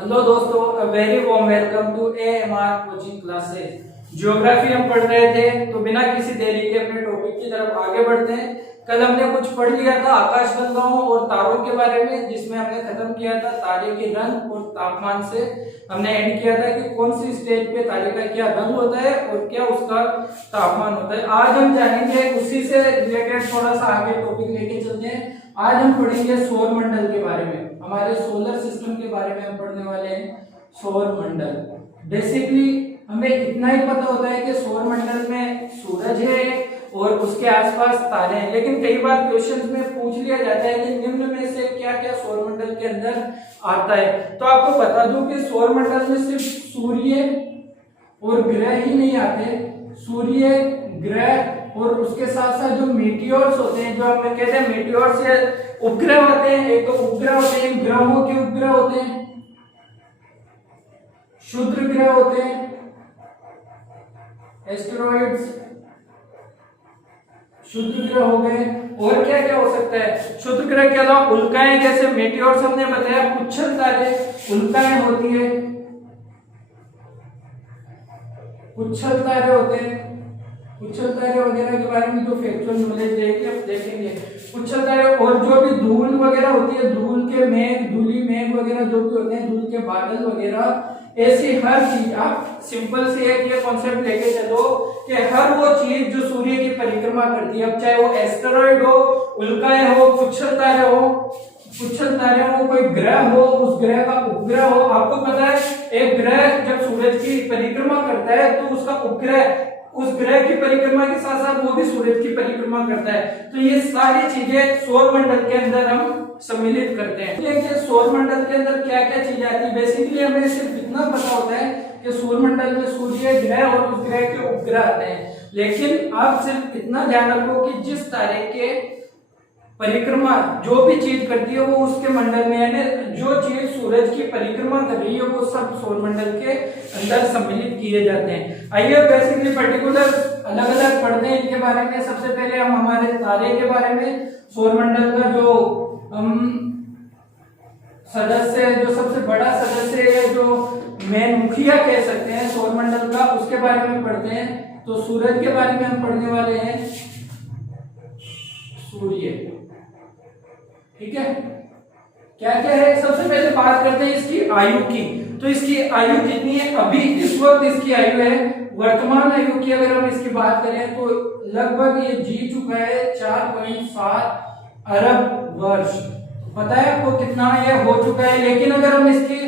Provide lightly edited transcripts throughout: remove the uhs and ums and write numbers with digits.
Hello दोस्तों, a very warm welcome to AMR coaching classes. Geography हम पढ़ रहे थे, तो बिना किसी देरी के अपने टॉपिक की तरफ आगे बढ़ते हैं। कल हमने कुछ पढ़ लिया था आकाशगंगाओं और तारों के बारे में, जिसमें हमने खत्म किया था तारे के रंग और तापमान से। हमने एंड किया था कि कौन सी स्टेज पे तारे का क्या रंग होता है और क्या उसका तापमान होता है। आज हम जानेंगे उसी से रिलेटेड थोड़ा सा आगे टॉपिक लेके चलते हैं। आज हम पढ़ेंगे सौर मंडल के बारे में, हमारे सोलर सिस्टम के बारे में हम पढ़ने वाले हैं। सौर मंडल बेसिकली हमें इतना ही पता होता है कि सौर मंडल में सूरज है और उसके आसपास तारे हैं, लेकिन कई बार क्वेश्चंस में पूछ लिया जाता है कि निम्न में से क्या क्या सौर मंडल के अंदर आता है। तो आपको बता दूं कि सौर मंडल में सिर्फ सूर्य और ग्रह ही नहीं आते। सूर्य, ग्रह और उसके साथ साथ जो मीटियोर्स होते हैं, जो हम कहते हैं मीटियोर्स या उपग्रह होते हैं। एक तो उपग्रह होते हैं, ग्रहों के उपग्रह होते हैं, क्षुद्र ग्रह होते हैं, एस्टेरॉइड्स, क्षुद्र ग्रह हो गए। और क्या क्या हो सकता है क्षुद्र ग्रह के अलावा? उल्काएं, जैसे मीटियोर्स हमने बताया, पुच्छल तारे, उल्काएं होती है, पुच्छल तारे होते हैं। पुच्छल तारे वगैरह के बारे में जो फैक्चुअल नॉलेज रहेगी अब देखेंगे। पुच्छल तारे और जो भी धूल वगैरह होती है, धूल के मेघ, धूली मेघ वगैरह जो भी होते हैं, धूल के बादल वगैरह, ऐसी हर चीज आप सिंपल से एक ये कॉन्सेप्ट लेके चलो कि हर वो चीज जो सूर्य की परिक्रमा करती है, अब चाहे वो एस्टेरॉइड हो, उल्काएं हो, पुच्छल तारे हो, पुच्छल तारे हो, कोई ग्रह हो, उस ग्रह का उपग्रह हो। आपको पता है एक ग्रह जब सूरज की परिक्रमा करता है तो उसका उपग्रह उस ग्रह की परिक्रमा के साथ साथ वो भी सूरज की परिक्रमा करता है। तो ये सारी चीजें सौर मंडल के अंदर हम सम्मिलित करते हैं। लेकिन सौर मंडल के अंदर क्या क्या चीजें आती है? बेसिकली हमें सिर्फ इतना पता होता है कि सौर मंडल में सूर्य, ग्रह और उस ग्रह के उपग्रह आते हैं। लेकिन आप सिर्फ इतना ध्यान रखो कि जिस तारे के परिक्रमा जो भी चीज करती है वो उसके मंडल में, यानी जो चीज सूरज की परिक्रमा कर रही है वो सब सौर मंडल के अंदर सम्मिलित किए जाते हैं। आइए बेसिकली पर्टिकुलर अलग अलग पढ़ते हैं इनके बारे में। सबसे पहले हम हमारे तारे के बारे में, सौर मंडल का जो सदस्य है, जो सबसे बड़ा सदस्य है, जो मेन मुखिया कह सकते हैं सौर मंडल का, उसके बारे में पढ़ते हैं। तो सूरज के बारे में हम पढ़ने वाले हैं, सूर्य, ठीक है। क्या क्या है? सबसे पहले बात करते हैं इसकी आयु की। तो इसकी आयु कितनी है? अभी इस वक्त इसकी आयु है, वर्तमान आयु की अगर हम इसकी बात करें तो लगभग ये जी चुका है 4.7 अरब वर्ष। पता है आपको कितना ये हो चुका है। लेकिन अगर हम इसकी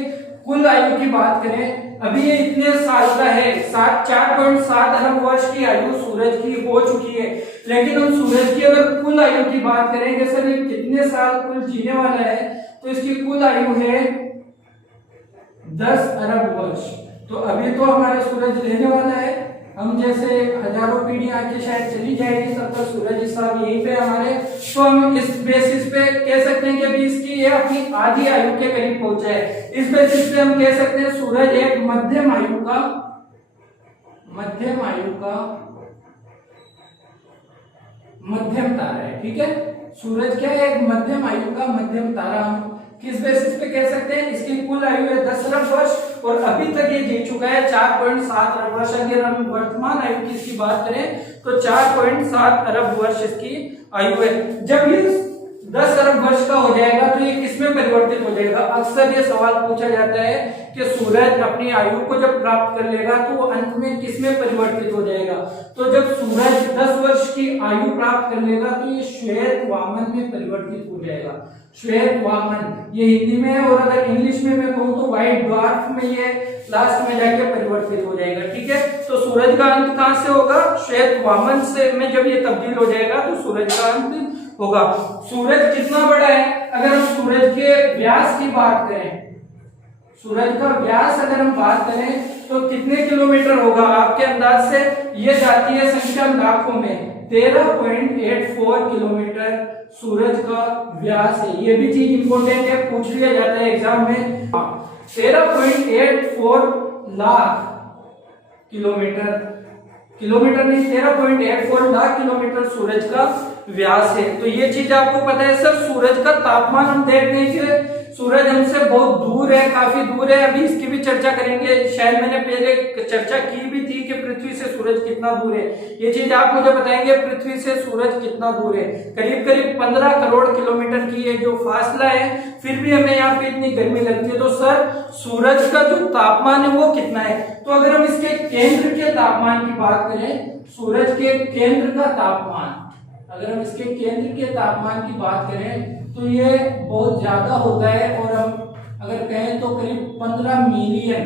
कुल आयु की बात करें, अभी ये इतने साल का है, 4.7 अरब वर्ष की आयु सूरज की हो चुकी है। लेकिन हम सूरज की अगर कुल आयु की बात करें कि सर ये कितने साल कुल जीने वाला है, तो इसकी कुल आयु है 10 अरब वर्ष। तो अभी तो हमारा सूरज रहने वाला है, हम जैसे हजारों पीढ़ी आगे शायद चली जाएगी तब तक सूरज साहब यहीं पे हमारे। तो हम इस बेसिस पे कह सकते हैं कि अभी इसकी ये अपनी आधी आयु के करीब पहुंचा है। इस बेसिस पे हम कह सकते हैं सूरज एक मध्यम आयु का मध्यम तारा है, ठीक है। सूरज क्या है? एक मध्यम आयु का मध्यम तारा। हम किस बेसिस पे कह सकते हैं? इसकी कुल आयु है 10 अरब वर्ष और अभी तक ये जी चुका है 4.7 अरब वर्ष। अगर हम वर्तमान आयु की इसकी बात करें तो 4.7 अरब वर्ष इसकी आयु है। जब ये 10 अरब वर्ष का हो जाएगा तो ये किसमें परिवर्तित हो जाएगा? अक्सर ये सवाल पूछा जाता है कि सूरज अपनी आयु को जब प्राप्त कर लेगा तो वो अंत में किसमें परिवर्तित हो जाएगा? तो जब सूरज 10 वर्ष की आयु प्राप्त कर लेगा तो ये श्वेत वामन में परिवर्तित हो जाएगा। श्वेत वामन ये हिंदी में है, और अगर इंग्लिश में मैं कहूँ तो व्हाइट ड्वार्फ में ये लास्ट में जाके परिवर्तित हो जाएगा, ठीक है। तो सूरज का अंत कहां से होगा? श्वेत वामन से में जब ये तब्दील हो जाएगा तो सूरज का अंत होगा। सूरज कितना बड़ा है? अगर हम सूरज के व्यास की बात करें, सूरज का व्यास अगर हम बात करें तो कितने किलोमीटर होगा आपके अंदाज से? ये जाती है संख्या लाखों में, 13.84 किलोमीटर सूरज का व्यास है। ये भी चीज इंपॉर्टेंट है, पूछ लिया जाता है एग्जाम में। 13.84 लाख किलोमीटर, किलोमीटर नहीं, 13.84 लाख किलोमीटर सूरज का व्यास है। तो ये चीज आपको पता है। सर सूरज का तापमान हम देखते हैं कि सूरज हमसे बहुत दूर है, काफी दूर है। अभी इसकी भी चर्चा करेंगे। शायद मैंने पहले चर्चा की भी थी कि पृथ्वी से सूरज कितना दूर है। ये चीज आप मुझे बताएंगे, पृथ्वी से सूरज कितना दूर है। करीब करीब 15 करोड़ किलोमीटर की ये जो फासला है, फिर भी हमें यहाँ पे इतनी गर्मी लगती है। तो सर सूरज का जो तापमान है वो कितना है? तो अगर हम इसके केंद्र के तापमान की बात करें, सूरज के केंद्र का तापमान, अगर हम इसके केंद्र के तापमान की बात करें तो ये बहुत ज्यादा होता है। और हम अगर कहें तो करीब 15 मिलियन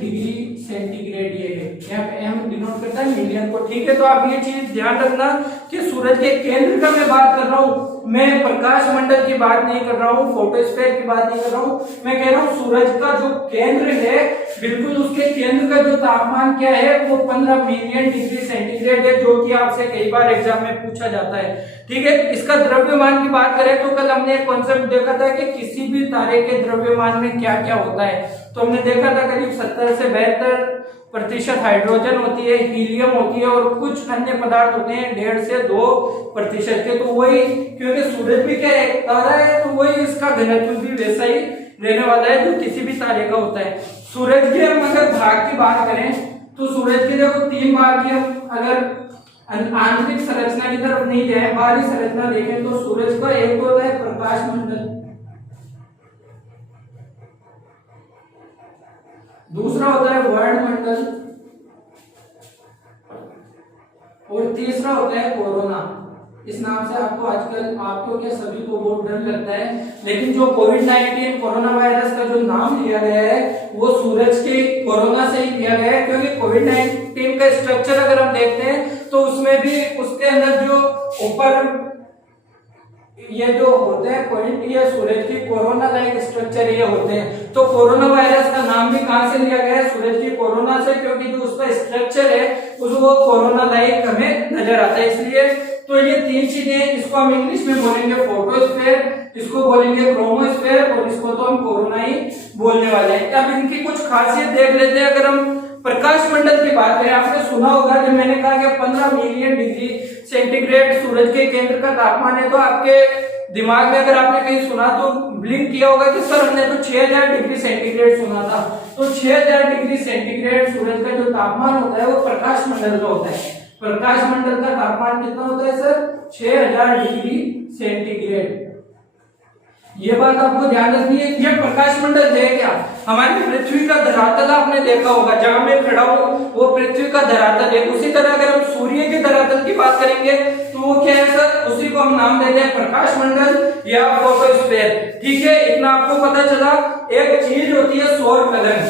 डिग्री सेंटीग्रेड ये है। यहाँ पे हम डिनोट करता है मिलियन को, ठीक है। तो आप ये चीज ध्यान रखना कि सूरज के केंद्र का मैं बात कर रहा हूँ, मैं प्रकाश मंडल की बात नहीं कर रहा हूँ, फोटोस्फीयर की बात नहीं कर रहा हूँ। मैं कह रहा हूँ सूरज का जो केंद्र है, बिल्कुल उसके केंद्र का जो तापमान क्या है वो 15 मिलियन डिग्री सेंटीग्रेड है, जो कि आपसे कई बार एग्जाम में पूछा जाता है, ठीक है। इसका द्रव्यमान की बात करें तो कल हमने एक कॉन्सेप्ट देखा था कि किसी भी तारे के द्रव्यमान में क्या क्या होता है। तो हमने देखा था करीब 70 से 72% हाइड्रोजन होती है, हीलियम होती है और कुछ अन्य पदार्थ होते हैं 1.5 से 2% के। तो वही, क्योंकि सूरज भी क्या है, तारा है, तो वही इसका घनत्व भी वैसा ही रहने वाला है जो किसी भी तारे का होता है। सूरज के हम अगर भाग की बात करें तो सूरज के देखो 3 भाग की, हम अगर आंतरिक संरचना की तरफ नहीं जाए, बाहरी संरचना देखें तो सूरज का एक होता है प्रकाश मंडल, दूसरा होता है वर्णमंडल और तीसरा होता है कोरोना। इस नाम से आपको आजकल आपको क्या सभी को बहुत डर लगता है, लेकिन जो कोविड-19 कोरोना वायरस का जो नाम लिया गया है वो सूरज के कोरोना से ही लिया गया है। क्योंकि कोविड-19 का स्ट्रक्चर अगर हम देखते हैं तो उसमें भी उसके अंदर जो ऊपर ये जो होते हैं पॉइंट, ये सूरज की कोरोना लाइक स्ट्रक्चर ये होते हैं। तो कोरोना वायरस का नाम भी कहां से लिया गया है? सूरज की कोरोना से, क्योंकि जो उसका स्ट्रक्चर है उसको कोरोना लाइक हमें नजर आता है, इसलिए। तो ये 3 चीजें, इसको हम इंग्लिश में बोलेंगे फोटोस्फीयर, इसको बोलेंगे क्रोमोस्फीयर और इसको तो हम कोरोना ही बोलने वाले हैं। अब इनकी कुछ खासियत देख लेते हैं। अगर हम प्रकाश मंडल की बात करें, आपने सुना होगा जब मैंने कहा कि 15 मिलियन डिग्री सेंटीग्रेड सूरज के केंद्र का तापमान है, तो आपके दिमाग में अगर आपने कहीं सुना तो ब्लिंक किया होगा कि सर हमने तो 6000 डिग्री सेंटीग्रेड सुना था। तो 6000 डिग्री सेंटीग्रेड सूरज का जो तापमान होता है वो प्रकाश मंडल का होता है। प्रकाश मंडल का तापमान कितना होता है सर? 6000 degree centigrade. ये बात आपको ध्यान रखनी है। ये प्रकाश मंडल है क्या? हमारी पृथ्वी का धरातल आपने देखा होगा, जहां मैं खड़ा हूं वो पृथ्वी का धरातल है। उसी तरह अगर हम सूर्य के धरातल की बात करेंगे तो वो क्या है सर? उसी को हम नाम देते हैं प्रकाश मंडल या फोटोस्फीयर, ठीक है। इतना आपको पता चला। एक चीज होती है सौर कलन।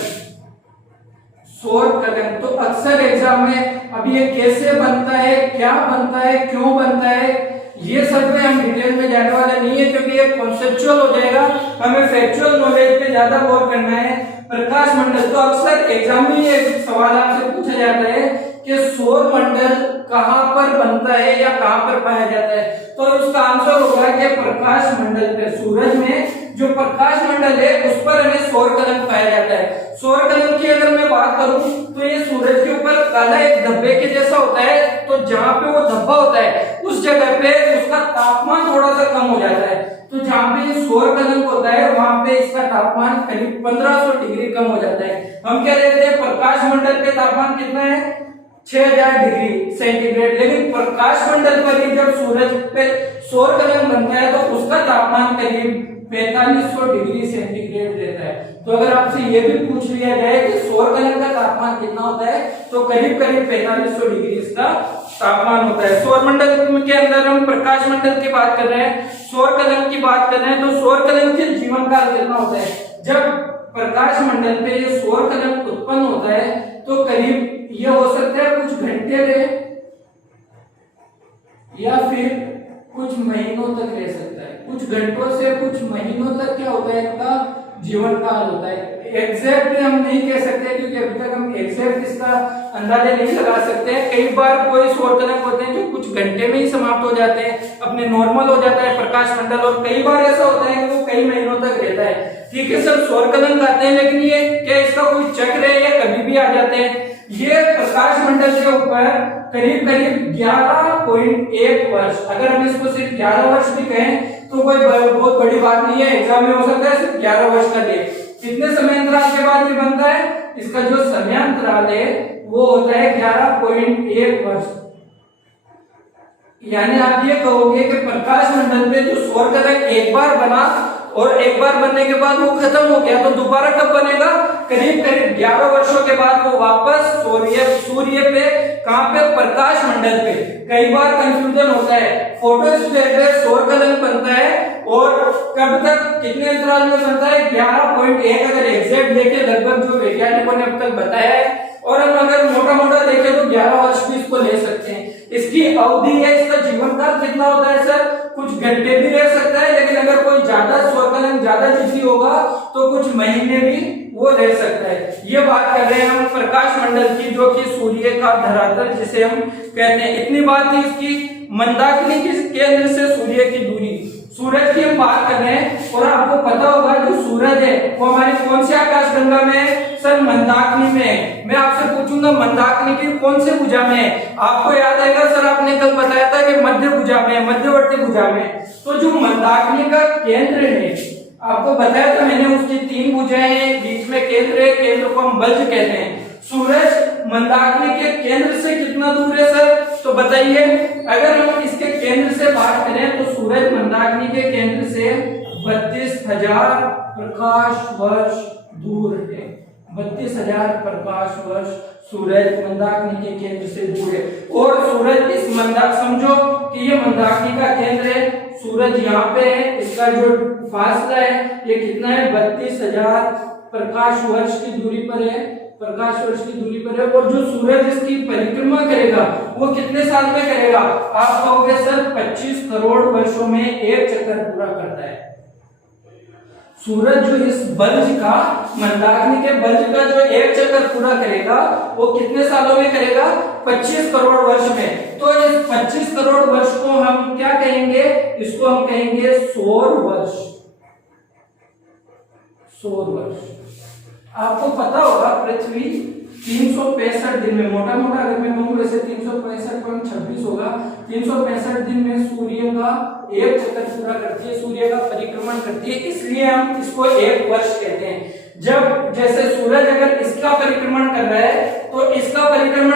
सौर कलन तो अक्सर एग्जाम में अब ये कैसे बनता है, क्या बनता है, क्यों बनता है, ये सब में हम डिटेल में जाने वाले नहीं है, क्योंकि ये कॉन्सेप्चुअल हो जाएगा। हमें फैक्चुअल नॉलेज पे ज्यादा गौर करना है। प्रकाश मंडल तो अक्सर एग्जाम में ये सवाल आपसे पूछा जाता है कि सौर मंडल कहां पर बनता है या कहां पर पाया जाता है। तो उसका आंसर होगा कि प्रकाश मंडल पे, सूरज में जो प्रकाश मंडल है उस पर हमें सौर कलन पाया जाता है। सौर कलन की अगर मैं बात करूं तो ये सूरज के ऊपर काला एक धब्बे के जैसा होता है। तो जहां पे वो धब्बा होता है उस जगह पे उसका तापमान थोड़ा सा कम हो जाता है। तो जहां पे ये सौर कलन होता है वहां पे इसका तापमान करीब 1500 डिग्री कम हो जाता है। हम क्या देखते हैं प्रकाश मंडल पे तापमान कितना है? 6000 डिग्री सेंटीग्रेड। लेकिन प्रकाश मंडल पर ही जब सूरज पे सौर कलन बनता है तो उसका तापमान करीब 4500 डिग्री सेंटीग्रेड रहता है। तो अगर आपसे ये भी पूछ लिया जाए कि सौर कलन का तापमान कितना होता है तो करीब करीब 4500 डिग्री इसका तापमान होता है। सौर मंडल के अंदर हम प्रकाश मंडल की बात कर रहे हैं, सौर कलन की बात कर रहे हैं। तो सौर कलन के जीवन काल कितना होता है? जब प्रकाश मंडल पे ये सौर कलन उत्पन्न होता है तो करीब ये हो सकता है कुछ घंटे रहे या फिर कुछ महीनों तक रह सकता है। कुछ घंटों से कुछ महीनों तक क्या होता है, इनका जीवन काल होता है। एग्जैक्ट हम नहीं कह सकते क्योंकि अभी तक हम एग्जैक्ट इसका अंदाजा नहीं लगा सकते। कई बार कोई सौर कलन होते हैं जो कुछ घंटे में ही समाप्त हो जाते हैं, अपने नॉर्मल हो जाता है प्रकाश मंडल, और कई बार ऐसा होता है कि वो कई महीनों तक रहता है। ठीक है सर, सौर कलन कहते हैं, लेकिन ये क्या इसका कोई चक्र है या कभी भी आ जाते हैं? ये प्रकाश मंडल के ऊपर करीब करीब 11.1 वर्ष, अगर हम इसको सिर्फ 11 वर्ष भी कहें तो कोई बहुत बड़ी बात नहीं है, एग्जाम में हो सकता है सिर्फ 11 वर्ष का दे। कितने समय अंतराल के बाद ये बनता है? इसका जो समय अंतराल है वो होता है 11.1 वर्ष। यानी आप ये कहोगे कि प्रकाश मंडल में जो सौर कलंक एक बार बना और एक बार बनने के बाद वो खत्म हो गया, तो दोबारा कब बनेगा? करीब करीब 11 वर्षों के बाद वो वापस सूर्य पे, कहां पे? प्रकाश मंडल पे। कई बार कंफ्यूजन होता है, फोटोस्फीयर में सौर कलंक बनता है और कब तक, कितने अंतराल में बनता है? 11.1 अगर एग्जैक्ट देखें, लगभग जो वैज्ञानिकों ने अब तक बताया है, और हम अगर मोटा मोटा देखें तो 11 वर्ष भी इसको ले सकते हैं। इसकी अवधि है, इसका जीवन काल कितना होता है सर? कुछ घंटे भी रह सकता है, लेकिन अगर कोई ज्यादा सौर कलंक ज्यादा जिद्दी होगा तो कुछ महीने भी वो रह सकता है। ये बात कर रहे हैं हम प्रकाश मंडल की, जो कि सूर्य का धरातल जिसे हम कहते हैं। इतनी बात थी इसकी। मंदाकिनी के केंद्र से सूर्य की दूरी, सूरज की हम बात कर रहे हैं, और आपको पता होगा जो सूरज है वो हमारी कौन सी आकाश गंगा में है? सर मंदाकिनी में है। मैं आपसे पूछूंगा मंदाकिनी की कौन से भुजा में है? आपको याद आएगा सर, आपने कल बताया था कि मध्य भुजा में, मध्यवर्ती भुजा में। तो जो मंदाकिनी का केंद्र है, आपको बताया था मैंने, उसकी 3 भुजाएं हैं, बीच में केंद्र है, केंद्र को हम बल्ज कहते हैं। सूरज मंदाकिनी के केंद्र से कितना दूर है सर? तो बताइए। अगर हम इसके केंद्र से बात करें तो सूरज मंदाकिनी के केंद्र से 32,000 प्रकाश वर्ष दूर है। 32,000 प्रकाश वर्ष सूरज मंदाकिनी के केंद्र से दूर है। और सूरज इस समझो कि ये मंदाकिनी का केंद्र है, सूरज यहाँ पे है, इसका जो फासला है ये कितना है? 32,000 प्रकाश वर्ष की दूरी पर है, प्रकाश वर्ष की दूरी पर है। और जो सूरज इसकी परिक्रमा करेगा वो कितने साल में करेगा? आप कहोगे सर 25 करोड़ वर्षों में एक चक्कर पूरा करता है। सूरज जो इस बल्ज का, मंदाकिनी के बल्ज का जो एक चक्कर पूरा करेगा वो कितने सालों में करेगा? 25 करोड़ वर्ष में। तो इस 25 करोड़ वर्ष को हम क्या कहेंगे? इसको हम कहेंगे सौर वर्ष। सौर वर्ष। आपको पता होगा पृथ्वी 365 दिन में, मोटा मोटा अगर मैं कहूं वैसे 365.26 होगा, 365 दिन में सूर्य का एक चक्कर पूरा करती है, सूर्य का परिक्रमण करती है, इसलिए हम इसको एक वर्ष कहते हैं। जब जैसे सूरज अगर इसका परिक्रमण कर रहा है तो इसका परिक्रमण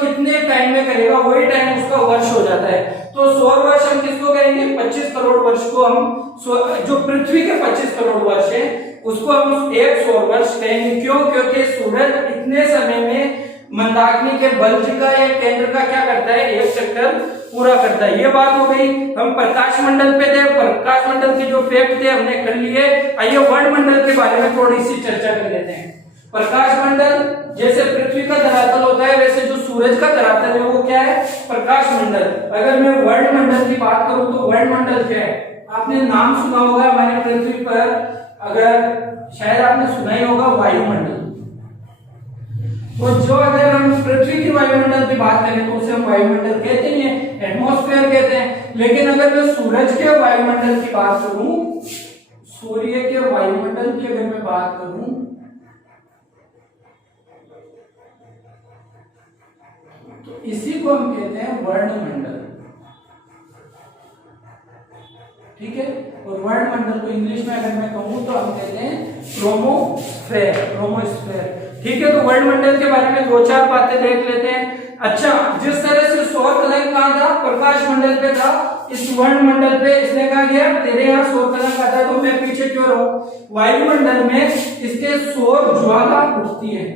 कितने टाइम में करेगा? वही टाइम उसका वर्ष हो जाता है। तो सौर वर्ष हम किसको कहेंगे? 25 करोड़ वर्ष को हम, जो पृथ्वी के 25 करोड़ वर्ष है उसको हम एक सौर वर्ष कहेंगे। क्यों? क्योंकि सूरज इतने समय में मंदाकिनी के बल्ज का या केंद्र का क्या करता है? एक चक्कर पूरा करता है। ये बात हो गई। हम प्रकाश मंडल पे थे, प्रकाश मंडल के जो फैक्ट थे हमने कर लिए। आइए वर्ण मंडल के बारे में थोड़ी सी चर्चा कर लेते हैं। प्रकाश मंडल जैसे पृथ्वी का धरातल होता है, वैसे जो सूरज का धरातल है वो क्या है? प्रकाश मंडल। अगर मैं वर्ण मंडल की बात करूं तो वर्ण मंडल क्या है? आपने नाम सुना होगा हमारी पृथ्वी पर, अगर शायद आपने सुना ही होगा वायुमंडल। तो जो अगर हम पृथ्वी की वायुमंडल की बात करें तो उसे हम वायुमंडल कहते ही हैं, एटमॉस्फेयर कहते हैं। लेकिन अगर मैं सूरज के वायुमंडल की बात करूं, सूर्य के वायुमंडल की अगर मैं बात करूं तो इसी को हम कहते हैं वर्णमंडल। ठीक है। और वर्णमंडल को इंग्लिश में अगर मैं कहूं तो हम कहते हैं क्रोमोस्फेयर, क्रोमोस्फेयर। ठीक है। तो वर्णमंडल के बारे में 2-4 बातें देख लेते हैं। अच्छा, जिस तरह से सौर कलंक कहां था? प्रकाश मंडल पे था। इस वर्णमंडल पे इसने कहा गया तेरे यहाँ सौर कलंक आता है तो मैं पीछे क्यों रहूं? वायुमंडल में इसके सौर ज्वाला उठती है।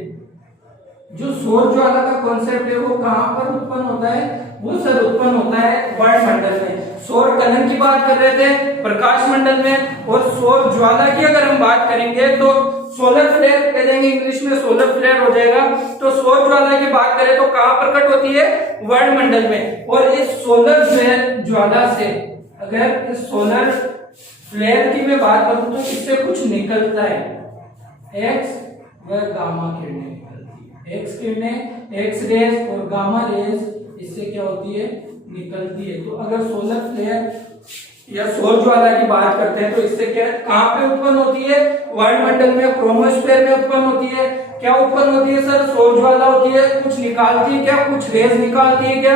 जो सौर ज्वाला का कॉन्सेप्ट है वो कहां पर उत्पन्न होता है? वो सर उत्पन्न होता है वर्णमंडल में। सौर कलंक की बात कर रहे थे प्रकाश मंडल में, और सौर ज्वाला की अगर हम बात करेंगे तो सोलर फ्लेयर कह देंगे, इंग्लिश में सोलर फ्लेयर हो जाएगा। तो सौर ज्वाला की बात करें तो कहां प्रकट होती है? वर्णमंडल में। और इस सोलर फ्लेयर ज्वाला से, अगर इस सोलर फ्लेयर की मैं बात करूं तो इससे कुछ निकलता है, एक्स व गामा किरणें निकलती है। एक्स किरणें, एक्स रेज और गामा रेज इससे क्या होती है? निकलती है। तो अगर सोलर फ्लेयर या सौर ज्वाला की बात करते हैं तो इससे क्या, कहां पे उत्पन्न होती है? वर्णमंडल में, क्रोमोस्फेयर में उत्पन्न होती है। क्या उत्पन्न होती है सर? सौर ज्वाला होती है। कुछ निकालती है क्या? कुछ रेज निकालती है क्या?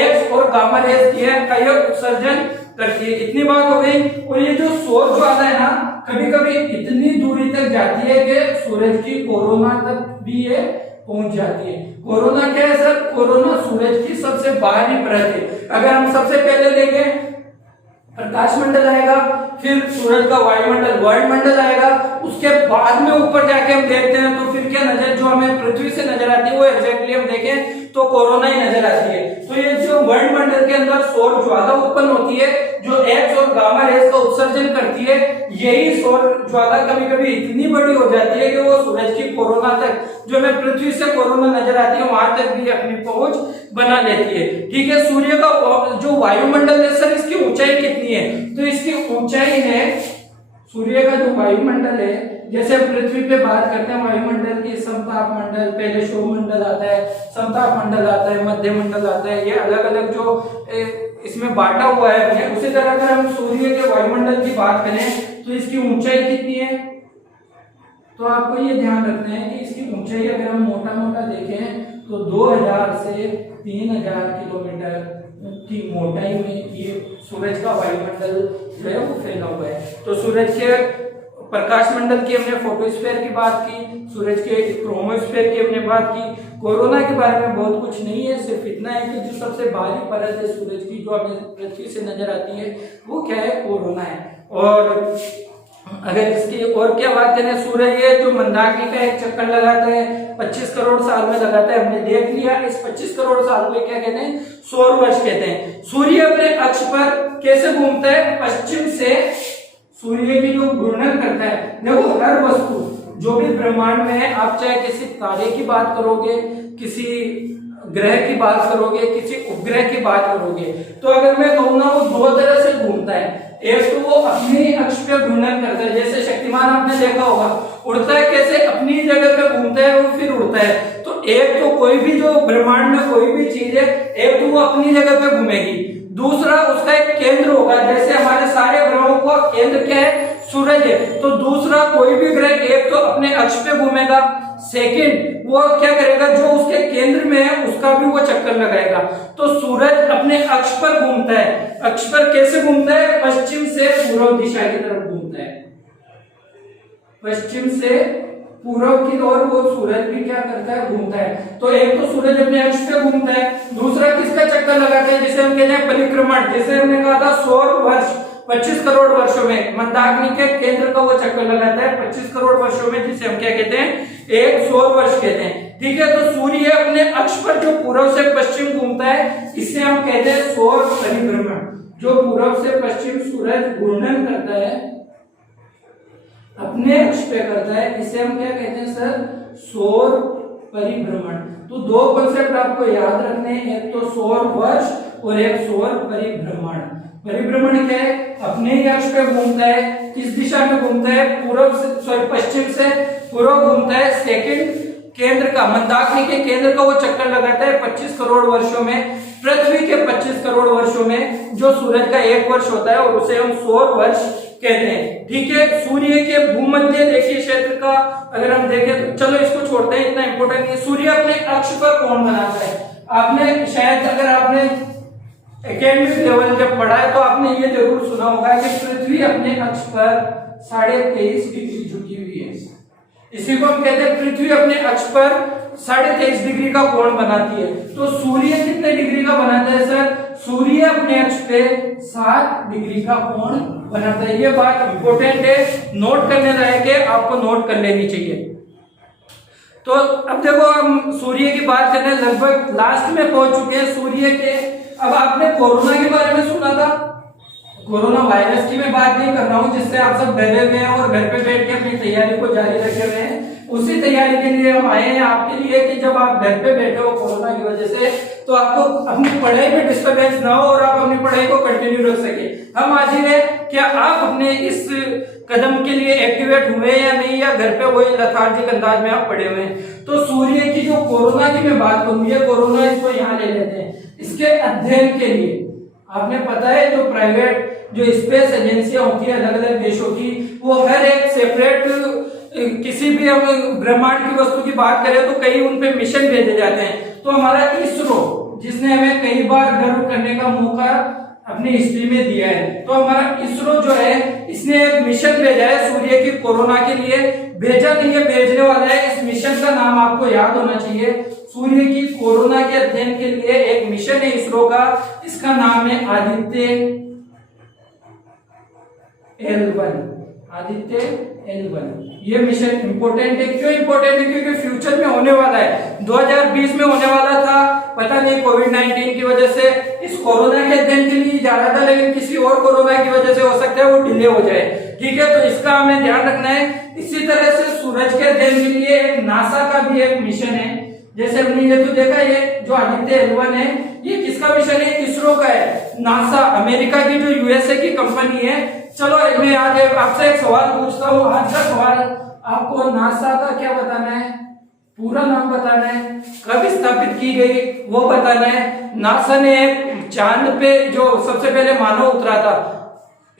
एक्स और गामा रेज की है का ये उत्सर्जन करती है। इतनी बात हो गई। और ये जो सौर ज्वाला है ना, कभी कभी इतनी दूरी तक जाती है कि सूरज की कोरोना तक भी ये पहुंच जाती है। कोरोना क्या है सर? कोरोना सूरज की सबसे बाहरी परत है। अगर हम सबसे पहले देखें, प्रकाश मंडल आएगा, फिर सूरज का वायुमंडल आएगा, उसके बाद में ऊपर जाके हम देखते हैं तो फिर क्या नजर जो हमें पृथ्वी से नजर आती है वो एग्जैक्टली हम देखें तो कोरोना ही नजर आती है। तो ये जो वायुमंडल के अंदर सौर ज्वाला उत्पन्न होती है जो एक्स और गामा रेस का उत्सर्जन करती है, यही सौर ज्वाला कभी कभी इतनी बड़ी हो जाती है कि वो सूरज की कोरोना तक, जो हमें पृथ्वी से कोरोना नजर आती है, वहां तक भी अपनी पहुंच बना लेती है। ठीक है। सूर्य का जो वायुमंडल है सर, इसकी ऊंचाई कितनी है? तो इसकी ऊंचाई है, सूर्य का जो वायुमंडल है, जैसे पृथ्वी पे बात करते हैं वायुमंडल की, समताप मंडल, पहले शोभमंडल आता है, समताप मंडल आता है, मध्य मंडल आता है, ये अलग अलग जो इसमें बांटा हुआ है हमने। उसी तरह अगर हम सूर्य के वायुमंडल की बात करें तो इसकी ऊंचाई कितनी है? तो आपको ये ध्यान रखना है कि इसकी ऊंचाई अगर हम मोटा मोटा देखें तो 2000 से 3000 किलोमीटर की मोटाई में ये सूरज का वायुमंडल जो है वो फैला हुआ है। तो सूरज के प्रकाश मंडल की हमने फोटोस्फीयर की बात की, सूरज के क्रोमोस्फीयर की हमने बात की। कोरोना के बारे में बहुत कुछ नहीं है, सिर्फ इतना है कि जो सबसे बाहरी परत है सूरज की जो हमें पृथ्वी से नजर आती है वो क्या है? कोरोना है। और अगर इसकी और क्या बात करें, सूरज ये जो मंदाकिनी का एक चक्कर लगाता है 25 करोड़ साल में लगाता है, हमने देख लिया। इस 25 करोड़ साल को क्या कहते हैं? सौर वर्ष कहते हैं। सूर्य अपने अक्ष पर कैसे घूमता है? पश्चिम से सूर्य की जो घूर्णन करता है। देखो हर वस्तु जो भी ब्रह्मांड में है, आप चाहे किसी तारे की बात करोगे, किसी ग्रह की बात करोगे, किसी उपग्रह की बात करोगे, तो अगर मैं कहूँ ना वो दो तरह से घूमता है। एक तो वो अपनी अक्ष पे घूर्णन करता है, जैसे शक्तिमान आपने देखा होगा, उड़ता है कैसे? अपनी जगह पे घूमता है वो फिर उड़ता है। तो एक तो कोई भी जो ब्रह्मांड में कोई भी चीज है, एक तो वो अपनी जगह पे घूमेगी, दूसरा उसका एक केंद्र होगा। जैसे हमारे सारे ग्रहों का केंद्र क्या है? सूरज है। तो दूसरा कोई भी ग्रह एक तो अपने अक्ष पे घूमेगा, सेकंड वो क्या करेगा? जो उसके केंद्र में है उसका भी वो चक्कर लगाएगा। तो सूरज अपने अक्ष पर घूमता है। अक्ष पर कैसे घूमता है? पश्चिम से पूर्व दिशा की तरफ घूमता है। पश्चिम से पूर्व की ओर वो सूरज भी क्या करता है? घूमता है। तो एक तो सूरज अपने अक्ष पे घूमता है, दूसरा किसका चक्कर लगाता है? जिसे हम कहते हैं परिक्रमण। जैसे हमने कहा था सौर वर्ष 25 करोड़ वर्षों में मंदाकिनी के केंद्र का वो चक्कर लगाता है 25 करोड़ वर्षों में, जिसे हम क्या कहते हैं? एक सौर वर्ष कहते हैं। ठीक है। तो सूर्य अपने अक्ष पर जो पूर्व से पश्चिम घूमता है, इसे हम कहते हैं सौर परिभ्रमण। जो पूर्व से पश्चिम सूरज घूर्णन करता है, अपने अक्ष पे करता है, इसे हम क्या कहते हैं सर? सौर परिभ्रमण। तो दो कॉन्सेप्ट आपको याद रखने हैं, एक तो सौर वर्ष और एक सौर परिभ्रमण। परिभ्रमण क्या है? अपने ही अक्ष पे घूमता है। किस दिशा में घूमता है? पूर्व से, सॉरी पश्चिम से पूर्व घूमता है। सेकंड केंद्र का, मंदाकिनी के केंद्र का वो चक्कर लगाता है 25 करोड़ वर्षों में। पृथ्वी के 25 करोड़ वर्षों में जो सूरज का एक वर्ष होता है और उसे हम सौर वर्ष कहते हैं। ठीक है। सूर्य के भूमध्य रेखीय क्षेत्र का अगर हम देखें तो, चलो इसको छोड़ते हैं, इतना इंपॉर्टेंट नहीं है। सूर्य अपने अक्ष पर कोण बनाता है। आपने शायद अगर आपने एकेडमिक लेवल जब पढ़ा है तो आपने ये जरूर सुना होगा कि पृथ्वी अपने अक्ष पर 23.5 डिग्री झुकी हुई है। इसी को हम कहते हैं पृथ्वी अपने अक्ष पर 23.5 डिग्री का कोण बनाती है। तो सूर्य कितने डिग्री का बनाता है सर? सूर्य अपने अक्ष पे 7 डिग्री का कोण बनाता है। ये बात इंपॉर्टेंट है, नोट करने लायक है, आपको नोट कर लेनी चाहिए। तो अब देखो हम सूर्य की बात करने लगभग लास्ट में पहुंच चुके हैं सूर्य के। अब आपने कोरोना के बारे में सुना था, कोरोना वायरस की मैं बात नहीं कर रहा हूं जिससे आप सब डरे हुए हैं और घर पे बैठ के अपनी तैयारी को जारी रखे हुए हैं। उसी तैयारी के लिए हम आए हैं आपके लिए कि जब आप घर पे बैठे हो कोरोना की वजह से, तो आपको अपनी पढ़ाई में डिस्टर्बेंस ना हो और आप अपनी पढ़ाई को कंटिन्यू रख सके। हम हाजिर हैं, क्या आप अपने इस कदम के लिए एक्टिवेट हुए या नहीं, या घर पे वही लथार्जिक अंदाज में आप पड़े हुए हैं? तो सूर्य की जो कोरोना की मैं बात करूँ, ये कोरोना इसको यहाँ ले लेते हैं, इसके अध्ययन के लिए आपने पता है जो प्राइवेट जो स्पेस एजेंसियां होती है अलग अलग देशों की, वो हर एक सेपरेट किसी भी हम ब्रह्मांड की वस्तु की बात करें तो कई उन पे मिशन भेजे जाते हैं। तो हमारा इसरो जिसने हमें कई बार गर्व करने का मौका अपनी हिस्ट्री में दिया है। तो हमारा इसरो जो है इसने एक मिशन भेजा है सूर्य की कोरोना के लिए, भेजा नहीं है, भेजने वाला है। इस मिशन का नाम आपको याद होना चाहिए, सूर्य की कोरोना के अध्ययन के लिए एक मिशन है इसरो का, इसका नाम है आदित्य L1। आदित्य L1 ये मिशन इंपॉर्टेंट है। क्यों इंपॉर्टेंट है? क्योंकि फ्यूचर में होने वाला है, 2020 में होने वाला था, पता नहीं कोविड-19 की वजह से इस कोरोना के अध्ययन के लिए जा रहा था, लेकिन किसी और कोरोना की वजह से हो सकता है वो डिले हो जाए। ठीक है, तो इसका हमें ध्यान रखना है। इसी तरह से सूरज के अध्ययन के लिए एक नासा का भी एक मिशन है। जैसे हमने ये तो देखा, ये जो आदित्य L1 है ये किसका मिशन है? इसरो का है। नासा अमेरिका की जो यूएसए की कंपनी है। चलो मैं आज आपसे एक सवाल पूछता हूँ। आज का सवाल आपको नासा का क्या बताना है? पूरा नाम बताना है, कब स्थापित की गई वो बताना है। नासा ने चांद पे जो सबसे पहले मानव उतरा था,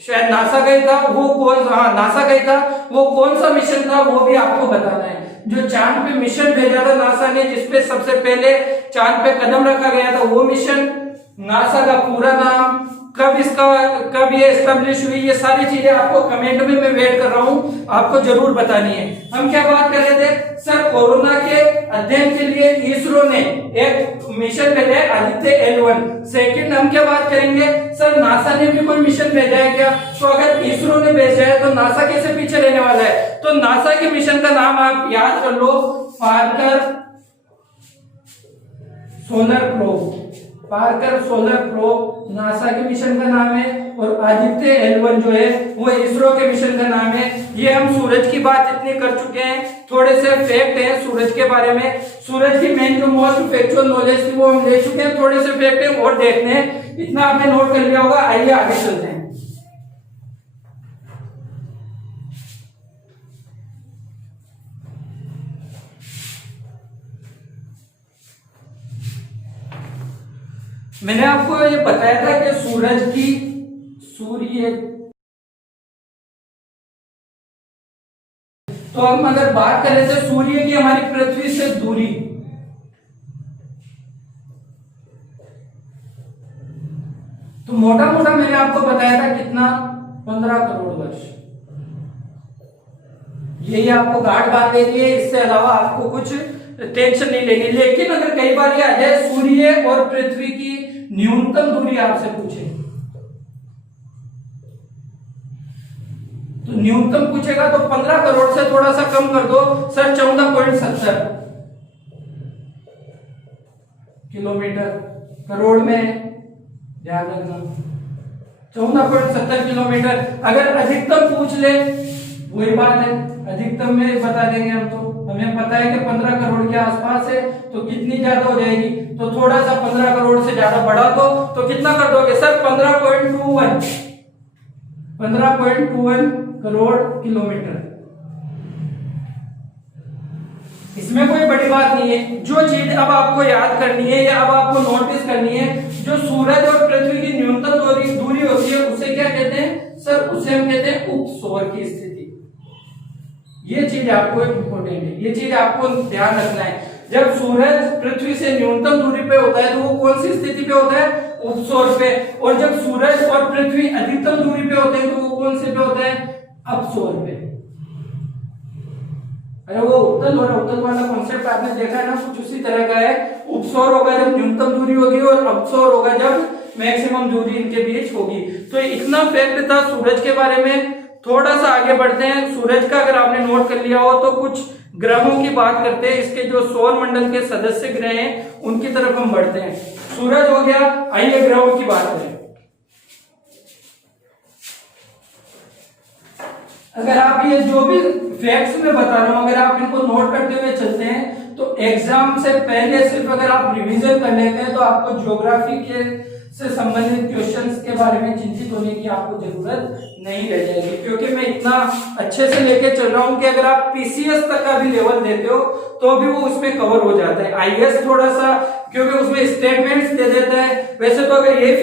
शायद नासा का ही था वो, कौन, हाँ नासा का ही था, वो कौन सा मिशन था वो भी आपको बताना है। जो चांद पे मिशन भेजा था नासा ने, जिसपे सबसे पहले चांद पे कदम रखा गया था, वो मिशन, नासा का पूरा नाम, कब ये एस्टेब्लिश हुई, ये सारी चीजें आपको कमेंट में मैं वेट कर रहा हूँ, आपको जरूर बतानी है। हम क्या बात कर रहे थे सर? कोरोना के अध्ययन के लिए इसरो ने एक मिशन भेजा है आदित्य L1। सेकंड हम क्या बात करेंगे सर, नासा ने भी कोई मिशन भेजा है क्या? तो अगर इसरो ने भेजा है तो नासा कैसे पीछे रहने वाला है? तो नासा के मिशन का नाम आप याद कर लो, Parker solar probe. Parker solar probe NASA के मिशन का नाम है, और आदित्य L1 जो है वो इसरो के मिशन का नाम है। ये हम सूरज की बात इतनी कर चुके हैं, थोड़े से फैक्ट हैं सूरज के बारे में। सूरज की मेन जो मोस्ट फैक्चुअल नॉलेज थी वो हम ले चुके हैं, थोड़े से फैक्ट हैं और देखने हैं, इतना आपने नोट कर लिया होगा। आइए आगे चलते हैं। मैंने आपको ये बताया था कि सूर्य, तो हम अगर बात करें तो सूर्य की हमारी पृथ्वी से दूरी, तो मोटा मोटा मैंने आपको बताया था कितना, 15 करोड़ वर्ष। यही आपको गांठ बांध देती है, इससे अलावा आपको कुछ टेंशन नहीं लेनी। लेकिन अगर कई बार ये आ जाए सूर्य और पृथ्वी की न्यूनतम दूरी आपसे पूछे, तो न्यूनतम पूछेगा तो 15 करोड़ से थोड़ा सा कम कर दो सर, 14.70 किलोमीटर। करोड़ में ध्यान रखना, 14.70 किलोमीटर। अगर अधिकतम पूछ ले वही बात है, अधिकतम में बता देंगे हम। तो हमें पता है कि 15 करोड़ के आसपास है, तो कितनी ज्यादा हो जाएगी? तो थोड़ा सा 15 करोड़ से ज्यादा बढ़ा दो तो कितना कर दोगे सर? 15.21 करोड़ किलोमीटर। इसमें कोई बड़ी बात नहीं है। जो चीज अब आपको याद करनी है या अब आपको नोटिस करनी है, जो सूरज और पृथ्वी की न्यूनतम दूरी होती है उसे क्या कहते हैं सर? उसे हम कहते हैं उपसौर की स्थिति। ये चीज आपको इंपॉर्टेंट है, ये चीज आपको ध्यान रखना है। जब सूरज पृथ्वी से न्यूनतम दूरी पे होता है तो वो कौन सी स्थिति पे होता है? उपसौर पे। और जब सूरज और पृथ्वी अधिकतम दूरी पे होते हैं तो वो कौन से पे होता है? अपसौर पे। अरे वो उत्तल और अवतल वाला कॉन्सेप्ट आपने देखा है ना, कुछ उसी तरह का है। उपसौर होगा जब न्यूनतम दूरी होगी और अपसौर होगा जब मैक्सिमम दूरी इनके बीच होगी। तो इतना फैक्ट था सूरज के बारे में। थोड़ा सा आगे बढ़ते हैं। सूरज का अगर आपने नोट कर लिया हो तो कुछ ग्रहों की बात करते हैं। इसके जो सौर मंडल के सदस्य ग्रह हैं उनकी तरफ हम बढ़ते हैं। सूरज हो गया, आइए ग्रहों की बात करें। अगर आप ये जो भी फैक्ट्स में बता रहा हूं, अगर आप इनको नोट करते हुए चलते हैं तो एग्जाम से पहले सिर्फ अगर आप रिवीजन कर लेते हैं तो आपको ज्योग्राफी के से संबंधित क्वेश्चंस के बारे में चिंतित होने की आपको जरूरत नहीं रह जाएगी, क्योंकि मैं इतना अच्छे से लेके चल रहा हूं कि अगर आप पीसीएस तक का भी लेवल देते हो तो भी वो उसमें कवर हो जाता है। आईएएस थोड़ा सा, क्योंकि उसमें स्टेटमेंट्स दे देता है, वैसे तो अगर ये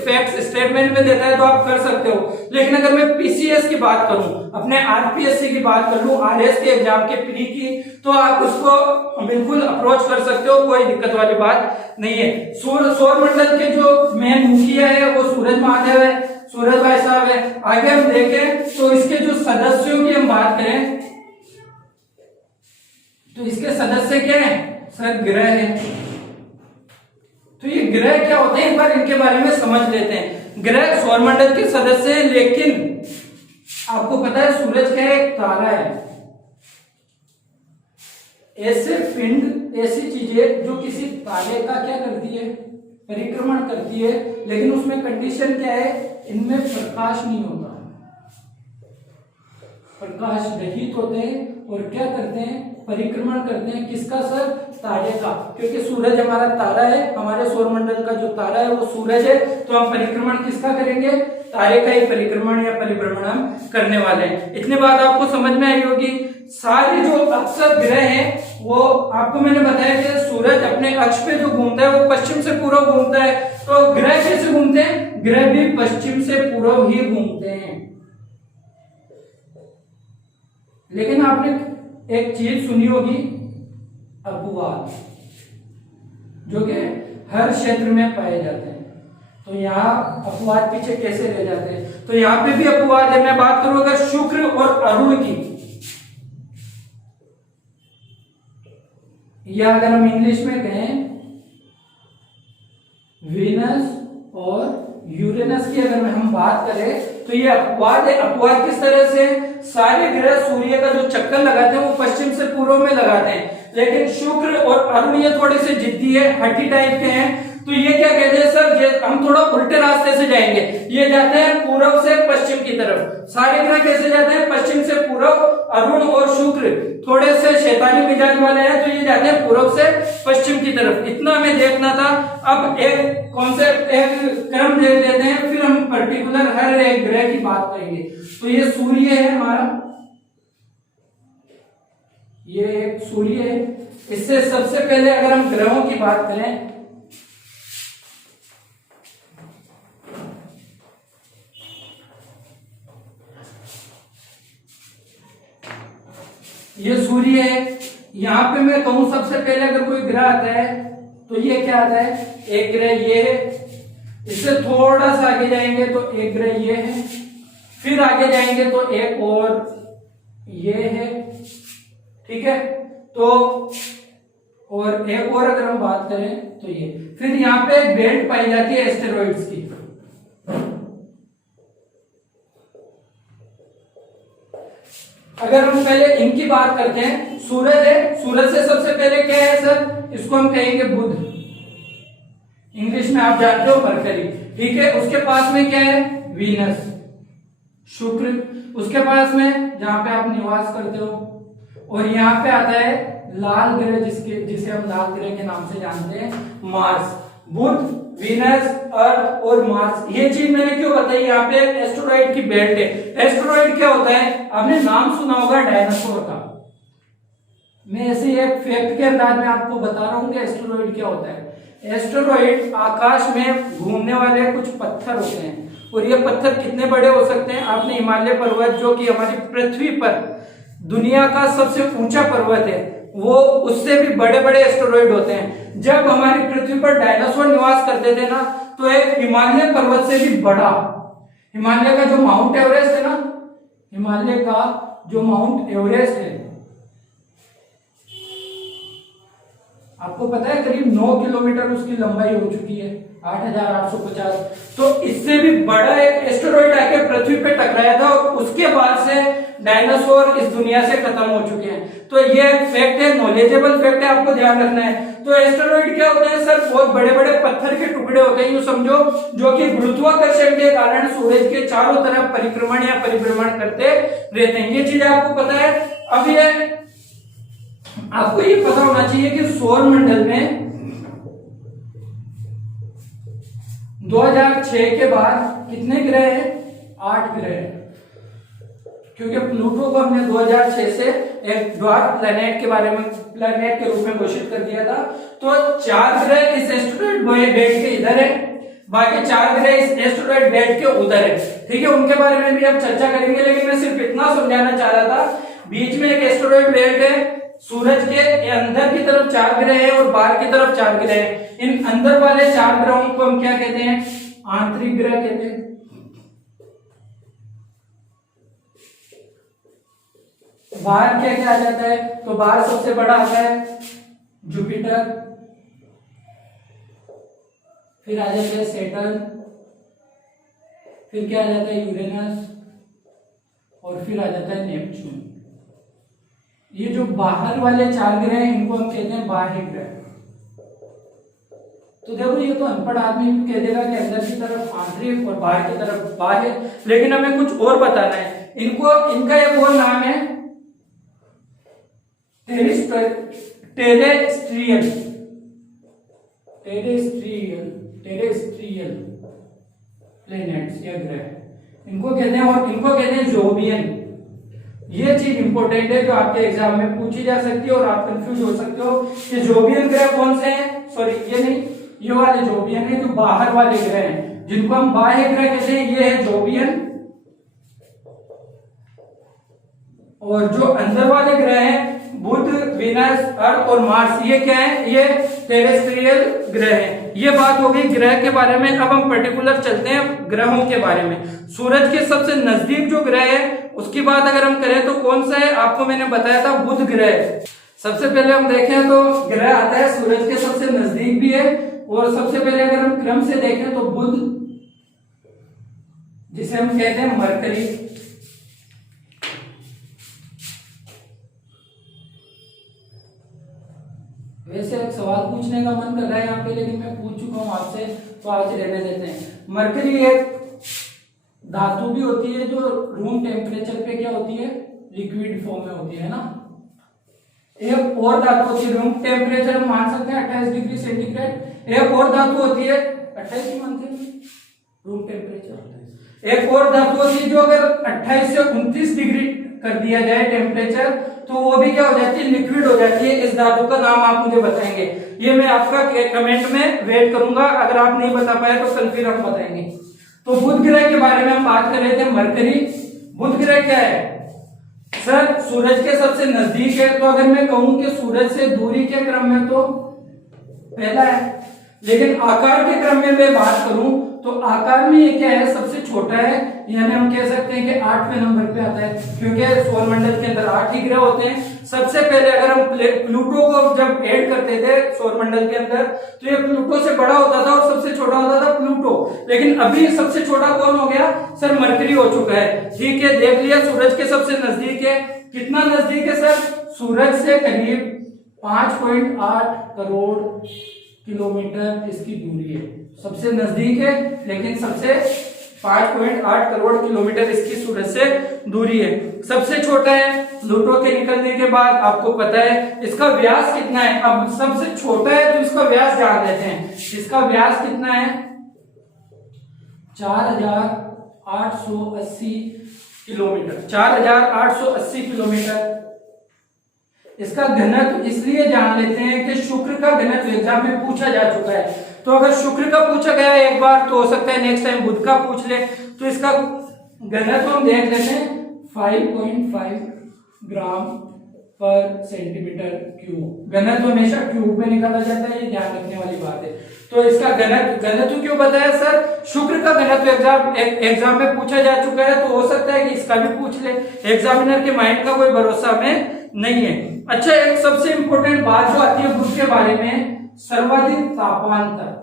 फैक्ट्स स्टेटमेंट में देता है तो आप कर सकते हो, लेकिन अगर मैं पीसीएस की बात करूं, अपने आरपीएससी की बात कर लूं, आरएस के एग्जाम के प्री की, तो आप उसको बिल्कुल अप्रोच कर सकते हो, कोई दिक्कत वाली बात नहीं है। सौर मंडल के जो मेन मुखिया है वो सूरज महादेव है, सूरज भाई साहब है। आगे हम देखें तो इसके जो सदस्यों की हम बात करें तो इसके सदस्य क्या है सर? ग्रह है। तो ये ग्रह क्या होते हैं, एक बार इनके बारे में समझ लेते हैं। ग्रह सौरमंडल के सदस्य हैं, लेकिन आपको पता है सूरज क्या है? एक तारा है। ऐसे पिंड, ऐसी चीजें जो किसी तारे का क्या करती है? परिक्रमण करती है, लेकिन उसमें कंडीशन क्या है? इनमें प्रकाश नहीं होता, प्रकाश रहित होते हैं और क्या करते हैं? परिक्रमण करते हैं। किसका सर? तारे का, क्योंकि सूरज हमारा तारा है, हमारे सौरमंडल का जो तारा है वो सूरज है, तो हम परिक्रमण किसका करेंगे? तारे का ही परिक्रमण या परिभ्रमण हम करने वाले हैं। इतनी बात आपको समझ में आई होगी। सारे जो अक्सर ग्रह हैं वो आपको मैंने बताया कि सूरज अपने अक्ष पे जो घूमता है वो पश्चिम से पूर्व घूमता है, तो ग्रह कैसे घूमते हैं? ग्रह भी पश्चिम से पूर्व ही घूमते हैं। लेकिन आपने एक चीज सुनी होगी, अपवाद, जो कि हर क्षेत्र में पाए जाते हैं। तो यहाँ अपवाद पीछे कैसे रह जाते हैं? तो यहाँ पे भी अपवाद है। मैं बात करूं अगर शुक्र और अरुण की, या अगर हम इंग्लिश में कहें वीनस और यूरेनस की अगर हम बात करें तो ये अपवाद है। अपवाद किस तरह से? सारे ग्रह सूर्य का जो चक्कर लगाते हैं वो पश्चिम से पूर्व में लगाते हैं, लेकिन शुक्र और अरुण ये थोड़े से जिद्दी है, हठी टाइप के हैं, तो ये क्या कहते हैं सर? हम थोड़ा उल्टे रास्ते से जाएंगे, ये जाते हैं पूर्व से पश्चिम की तरफ। सारे ग्रह कैसे जाते हैं? पश्चिम से पूर्व। अरुण और शुक्र थोड़े से शैतानी मिजाज वाले हैं, तो ये जाते हैं पूर्व से पश्चिम की तरफ। इतना हमें देखना था। अब एक कॉन्सेप्ट, एक क्रम देख लेते हैं, फिर हम पर्टिकुलर हर एक ग्रह की बात करेंगे। तो ये सूर्य है हमारा, ये एक सूर्य है। इससे सबसे पहले अगर हम ग्रहों की बात करें, ये सूर्य है। यहां पे मैं कहूं सबसे पहले अगर कोई ग्रह आता है तो ये क्या आता है? एक ग्रह ये है। इससे थोड़ा सा आगे जाएंगे तो एक ग्रह ये है, फिर आगे जाएंगे तो एक और ये है, ठीक है। तो और एक और अगर हम बात करें तो ये, फिर यहाँ पे एक बेल्ट पाई जाती है एस्टेरॉइड्स की। अगर हम पहले इनकी बात करते हैं, सूरज है, सूरज से सबसे पहले क्या है सर? इसको हम कहेंगे बुध, इंग्लिश में आप जानते हो मरकरी, ठीक है। उसके पास में क्या है? वीनस, शुक्र। उसके पास में जहां पे आप निवास करते हो, और यहाँ पे आता है लाल ग्रह, जिसे हम लाल ग्रह के नाम से जानते हैं, मार्स। बुध, वीनस, अर्थ और मार्स। ये चीज मैंने क्यों बताई? यहाँ पे एस्टेरॉइड की बेल्ट है। एस्टेरॉइड क्या होता है? आपने नाम सुना होगा डायनासोर का। मैं ऐसे एक फैक्ट के अंदाज में आपको बता रहा हूं कि एस्टेरॉइड क्या होता है। एस्टेरॉइड आकाश में घूमने वाले कुछ पत्थर होते हैं, और ये पत्थर कितने बड़े हो सकते हैं? आपने हिमालय पर्वत, जो कि हमारी पृथ्वी पर दुनिया का सबसे ऊंचा पर्वत है, वो उससे भी बड़े बड़े एस्टेरॉइड होते हैं। जब हमारी पृथ्वी पर डायनासोर निवास करते थे ना, तो एक हिमालय पर्वत से भी बड़ा, हिमालय का जो माउंट एवरेस्ट है ना, हिमालय का जो माउंट एवरेस्ट है, आपको पता है करीब 9 किलोमीटर उसकी लंबाई हो चुकी है, 8,850। तो इससे भी बड़ा एक एस्टेरॉइड आके पृथ्वी पे टकराया था, और उसके बाद से डायनासोर इस दुनिया से खत्म हो चुके हैं। तो ये एक फैक्ट है, नॉलेजेबल फैक्ट है, आपको ध्यान रखना है। तो एस्टेरॉइड क्या होते हैं सर? बहुत बड़े बड़े पत्थर के टुकड़े होते हैं, यूं समझो, जो कि गुरुत्वाकर्षण के कारण सूरज के चारों तरफ परिक्रमण या परिभ्रमण करते रहते हैं। ये चीज आपको पता है। अब ये आपको ये पता होना चाहिए कि सौर मंडल में 2006 के बाद कितने ग्रह हैं? 8 ग्रह हैं। क्योंकि प्लूटो को हमने 2006 से एक ड्वार्फ प्लैनेट के बारे में प्लैनेट के रूप में घोषित कर दिया था। तो 4 ग्रह इस एस्टेरॉयड बेल्ट के इधर है, बाकी 4 ग्रह इस एस्टेरॉयड बेल्ट के उधर है। ठीक है, उनके बारे में भी हम चर्चा करेंगे, लेकिन मैं सिर्फ इतना समझाना चाह रहा था, बीच में एक एस्टेरॉयड बेल्ट है, सूरज के अंदर की तरफ 4 ग्रह है और बाहर की तरफ 4 ग्रह है। इन अंदर वाले 4 ग्रहों को हम क्या कहते हैं? आंतरिक ग्रह कहते हैं। बाहर क्या क्या आ जाता है? तो बाहर सबसे बड़ा आता है जुपिटर, फिर आ जाता है सैटर्न, फिर क्या आ जाता है यूरेनस, और फिर आ जाता है नेपच्यून। ये जो बाहर वाले 4 ग्रह हैं इनको हम कहते हैं बाह्य ग्रह। तो देखो, ये तो अनपढ़ आदमी कह देगा कि अंदर की तरफ आंतरिक और बाहर की तरफ बाह्य, लेकिन हमें कुछ और बताना है इनको। इनका एक और नाम है टेरेस्ट्रियल प्लैनेट्स या ग्रह इनको कहते हैं, और इनको कहते हैं जोबियन। ये चीज इंपॉर्टेंट है जो आपके एग्जाम में पूछी जा सकती है और आप कंफ्यूज हो सकते हो कि जोबियन ग्रह कौन से हैं। सॉरी, ये नहीं, ये वाले जोबियन है जो बाहर वाले ग्रह हैं, जिनको हम बाह्य ग्रह कहते हैं, ये है जोबियन। और जो अंदर वाले ग्रह हैं बुध, वीनस, अर्थ और मार्स, ये क्या है? ये टेरेस्ट्रियल ग्रह हैं। ये बात हो गई ग्रह के बारे में। अब हम पर्टिकुलर चलते हैं ग्रहों के बारे में। सूरज के सबसे नजदीक जो ग्रह है उसकी बात अगर हम करें तो कौन सा है? आपको मैंने बताया था बुध ग्रह। सबसे पहले हम देखें तो ग्रह आता है सूरज के सबसे नजदीक भी है, और सबसे पहले अगर हम क्रम से देखें तो बुध, जिसे हम कहते हैं मरकरी, वैसे एक सवाल पूछने का मन कर रहा है यहाँ पे, लेकिन मैं पूछ चुका हूं आपसे, तो आज रहने देते हैं। मरकरी एक धातु भी होती है जो रूम टेम्परेचर पे क्या होती है? लिक्विड फॉर्म में होती है ना। एक और धातु होती है रूम टेम्परेचर हम मान सकते हैं 28 डिग्री सेंटीग्रेड। एक और धातु होती है 28 ही मानते हैं रूम टेम्परेचर। एक और धातु होती है जो अगर 28 से 29 डिग्री कर दिया जाए टेम्परेचर तो वो भी क्या हो जाती है? लिक्विड हो जाती है। इस धातु का नाम आप मुझे बताएंगे। ये मैं आपका कमेंट में वेट करूंगा, अगर आप नहीं बता पाए तो कल फिर हम बताएंगे। तो बुध ग्रह के बारे में हम बात कर रहे थे, मरकरी। बुध ग्रह क्या है सर? सूरज के सबसे नजदीक है। तो अगर मैं कहूं कि सूरज से दूरी के क्रम में तो पहला है, लेकिन आकार के क्रम में मैं बात करूं तो आकार में ये क्या है? सबसे छोटा है, यानी हम कह सकते हैं कि 8वें नंबर पे आता है, क्योंकि सौरमंडल के अंदर 8 ही ग्रह होते हैं। सबसे पहले अगर हम प्लूटो को जब ऐड करते थे सौरमंडल के अंदर तो ये प्लूटो से बड़ा होता था और सबसे छोटा होता था प्लूटो, लेकिन अभी सबसे छोटा कौन हो गया सर? मरकरी हो चुका है। ठीक है, देख लिया, सूरज के सबसे नजदीक है। कितना नजदीक है सर? सूरज से करीब 5.8 करोड़ किलोमीटर इसकी दूरी है। सबसे नजदीक है, लेकिन सबसे 5.8 करोड़ किलोमीटर इसकी सूरज से दूरी है। सबसे छोटा है प्लूटो के निकलने के बाद, आपको पता है इसका व्यास कितना है। अब सबसे छोटा है तो इसका व्यास जान लेते हैं। इसका व्यास कितना है? 4880 किलोमीटर। 4880 किलोमीटर। इसका घनत्व इसलिए जान लेते हैं कि शुक्र का घनत्व एग्जाम में पूछा जा चुका है। तो अगर शुक्र का पूछा गया एक बार तो हो सकता है नेक्स्ट टाइम बुध का पूछ ले। तो इसका घनत्व हम देख लेते हैं 5.5 ग्राम पर सेंटीमीटर क्यूब। घनत्व हमेशा क्यूब में निकाला जाता है, ये ध्यान रखने वाली बात है। तो इसका घनत्व क्यों बताया सर? शुक्र का घनत्व एग्जाम में पूछा जा चुका है, तो हो सकता है कि इसका भी पूछ ले। एग्जामिनर के माइंड का कोई भरोसा हमें नहीं है। अच्छा, एक सबसे इंपॉर्टेंट बात जो आती है बुध के बारे में, सर्वाधिक तापांतर।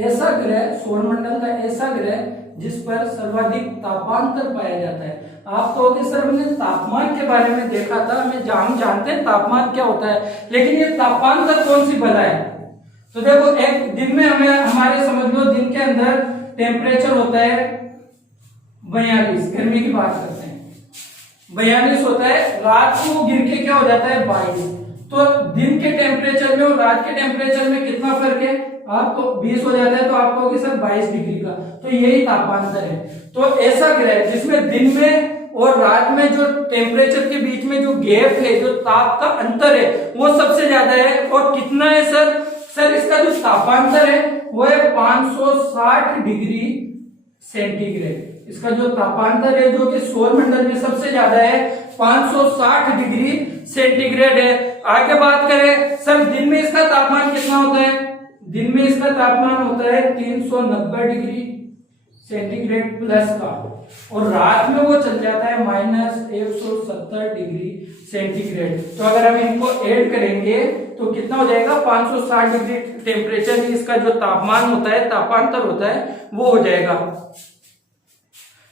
ऐसा ग्रह, सौरमंडल का ऐसा ग्रह जिस पर सर्वाधिक तापांतर पाया जाता है। आप कहोगे सर हमने तापमान के बारे में देखा था, हमें जानते हैं तापमान क्या होता है, लेकिन ये तापांतर कौन सी भला है? तो देखो, एक दिन में हमें हमारे समझ लो दिन के अंदर टेम्परेचर होता है 42, गर्मी की बात करते हैं 42 होता है, रात को गिर के क्या हो जाता है 22। तो दिन के टेम्परेचर में और रात के टेम्परेचर में कितना फर्क है? आपको 20 हो जाता है तो आप कहोगे सर 22 डिग्री का, तो यही तापांतर है। तो ऐसा ग्रह जिसमें दिन में और रात में जो टेम्परेचर के बीच में जो गैप है, जो ताप का अंतर है, वो सबसे ज्यादा है। और कितना है सर? सर इसका जो तापांतर है वो है 560 डिग्री सेंटीग्रेड। इसका जो तापांतर है जो कि सौर मंडल में सबसे ज्यादा है 560 डिग्री सेंटीग्रेड है। आगे बात करें सर दिन में इसका तापमान कितना होता है? दिन में इसका तापमान होता है 390 डिग्री सेंटीग्रेड प्लस का, और रात में वो चल जाता है -170 डिग्री सेंटीग्रेड। तो अगर हम इनको ऐड करेंगे तो कितना हो जाएगा? 560 डिग्री टेम्परेचर ही इसका जो तापमान होता है, तापांतर होता है, वो हो जाएगा।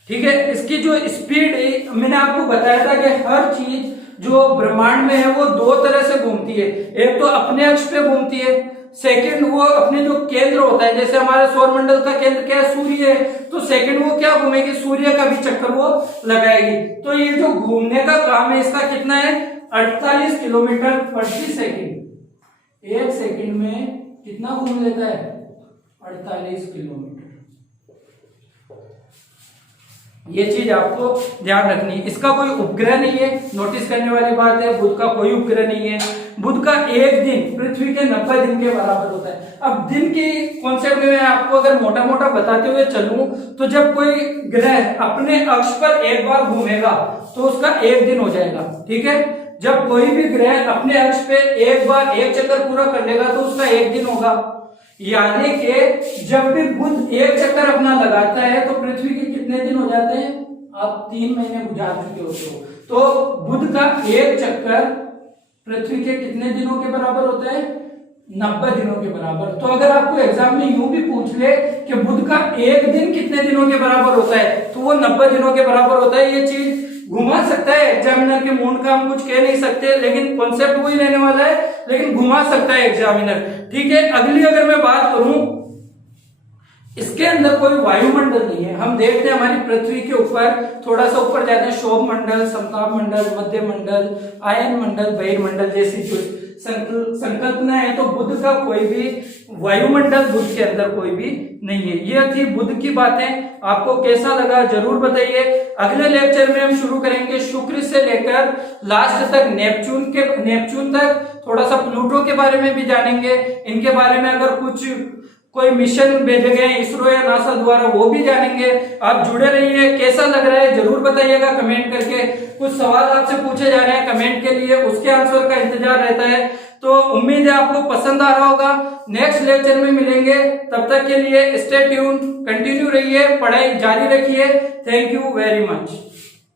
ठीक है, इसकी जो स्पीड है, मैंने आपको बताया था कि हर चीज जो ब्रह्मांड में है वो दो तरह से घूमती है। एक तो अपने अक्ष पे घूमती है, सेकंड वो अपने जो केंद्र होता है, जैसे हमारे सौर मंडल का केंद्र क्या है? सूर्य है, तो सेकंड वो क्या घूमेगी? सूर्य का भी चक्कर वो लगाएगी। तो ये जो घूमने का काम है इसका कितना है? 48 किलोमीटर प्रति सेकंड। एक सेकंड में कितना घूम लेता है? 48 किलोमीटर। ये चीज आपको ध्यान रखनी है। इसका कोई उपग्रह नहीं है, नोटिस करने वाली बात है, बुध का कोई उपग्रह नहीं है। बुध का एक दिन पृथ्वी के 90 दिन के बराबर होता है। अब दिन की कॉन्सेप्ट में मैं आपको अगर मोटा मोटा बताते हुए चलूं तो जब कोई ग्रह अपने अक्ष पर एक बार घूमेगा तो उसका एक दिन हो जाएगा। ठीक है, जब कोई भी ग्रह अपने अक्ष पे एक बार एक चक्कर पूरा कर लेगा तो उसका एक दिन होगा। यानी कि जब भी बुध एक चक्कर अपना लगाता है तो पृथ्वी के कितने दिन हो जाते हैं? आप 3 महीने गुजार चुके होते हो। तो बुध का एक चक्कर पृथ्वी के कितने दिनों के बराबर होता है? 90 दिनों के बराबर। तो अगर आपको एग्जाम में यूं भी पूछ ले कि बुध का एक दिन कितने दिनों के बराबर होता है, तो वो 90 दिनों के बराबर होता है। ये चीज घुमा सकता है एग्जामिनर के मूड का, हम कुछ कह नहीं सकते, लेकिन कॉन्सेप्ट वही रहने वाला है, लेकिन घुमा सकता है एग्जामिनर। ठीक है, अगली अगर मैं बात करूं, इसके अंदर कोई वायुमंडल नहीं है। हम देखते हैं हमारी पृथ्वी के ऊपर थोड़ा सा ऊपर जाते हैं, शोभ मंडल, समताप मंडल, मध्य मंडल, आयन मंडल, बहिर्मंडल जैसी जो संकल्पना है। तो बुध का कोई भी वायुमंडल बुध के अंदर कोई भी नहीं है। ये थी बुध की बातें। आपको कैसा लगा जरूर बताइए। अगले लेक्चर में हम शुरू करेंगे शुक्र से लेकर लास्ट तक नेपच्यून तक, थोड़ा सा प्लूटो के बारे में भी जानेंगे। इनके बारे में अगर कुछ कोई मिशन भेजे गए इसरो या नासा द्वारा वो भी जानेंगे। आप जुड़े रहिए। कैसा लग रहा है जरूर बताइएगा कमेंट करके। कुछ सवाल आपसे पूछे जा रहे हैं कमेंट के लिए, उसके आंसर का इंतजार रहता है। तो उम्मीद है आपको पसंद आ रहा होगा। नेक्स्ट लेक्चर में मिलेंगे, तब तक के लिए स्टे ट्यून, कंटिन्यू रहिए, पढ़ाई जारी रखिए। Thank you very much.